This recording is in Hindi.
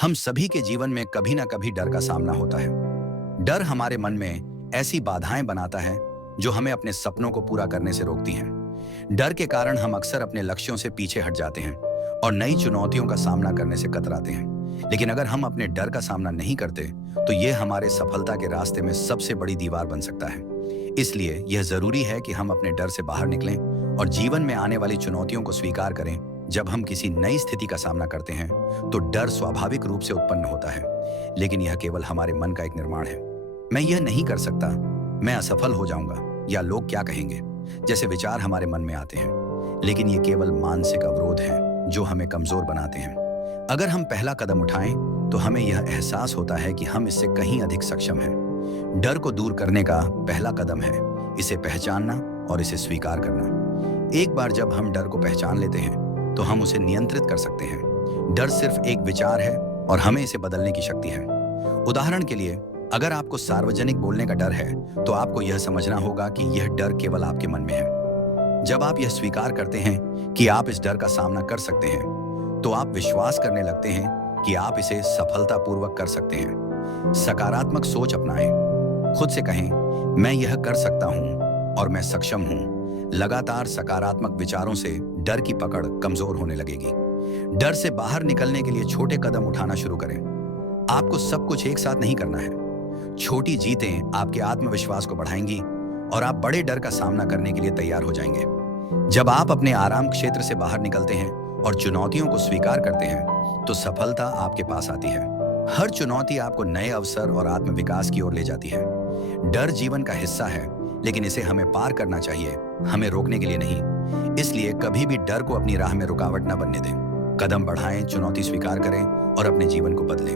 हम सभी के जीवन में कभी ना कभी डर का सामना होता है। डर हमारे मन में ऐसी बाधाएं बनाता है जो हमें अपने सपनों को पूरा करने से रोकती हैं। डर के कारण हम अक्सर अपने लक्ष्यों से पीछे हट जाते हैं और नई चुनौतियों का सामना करने से कतराते हैं। लेकिन अगर हम अपने डर का सामना नहीं करते तो ये हमारे सफलता के रास्ते में सबसे बड़ी दीवार बन सकता है। इसलिए यह जरूरी है कि हम अपने डर से बाहर निकलें और जीवन में आने वाली चुनौतियों को स्वीकार करें। जब हम किसी नई स्थिति का सामना करते हैं तो डर स्वाभाविक रूप से उत्पन्न होता है, लेकिन यह केवल हमारे मन का एक निर्माण है। मैं यह नहीं कर सकता, मैं असफल हो जाऊंगा या लोग क्या कहेंगे जैसे विचार हमारे मन में आते हैं, लेकिन ये केवल मानसिक अवरोध हैं जो हमें कमजोर बनाते हैं। अगर हम पहला कदम उठाएं तो हमें यह एहसास होता है कि हम इससे कहीं अधिक सक्षम हैं। डर को दूर करने का पहला कदम है इसे पहचानना और इसे स्वीकार करना। एक बार जब हम डर को पहचान लेते हैं तो हम उसे नियंत्रित कर सकते हैं। डर सिर्फ एक विचार है और हमें इसे बदलने की शक्ति है। उदाहरण के लिए, अगर आपको सार्वजनिक बोलने का डर है तो आपको यह समझना होगा कि यह डर केवल आपके मन में है। जब आप यह स्वीकार करते हैं कि आप इस डर का सामना कर सकते हैं तो आप विश्वास करने लगते हैं कि आप इसे सफलतापूर्वक कर सकते हैं। सकारात्मक सोच अपनाएं। खुद से कहें, मैं यह कर सकता हूं और मैं सक्षम हूं। लगातार सकारात्मक विचारों से डर की पकड़ कमजोर होने लगेगी। डर से बाहर निकलने के लिए छोटे कदम उठाना शुरू करें। आपको सब कुछ एक साथ नहीं करना है। छोटी जीतें आपके आत्मविश्वास को बढ़ाएंगी और आप बड़े डर का सामना करने के लिए तैयार हो जाएंगे। जब आप अपने आराम क्षेत्र से बाहर निकलते हैं और चुनौतियों को स्वीकार करते हैं तो सफलता आपके पास आती है। हर चुनौती आपको नए अवसर और आत्मविकास की ओर ले जाती है। डर जीवन का हिस्सा है, लेकिन इसे हमें पार करना चाहिए, हमें रोकने के लिए नहीं। इसलिए कभी भी डर को अपनी राह में रुकावट न बनने दें। कदम बढ़ाएं, चुनौती स्वीकार करें और अपने जीवन को बदलें।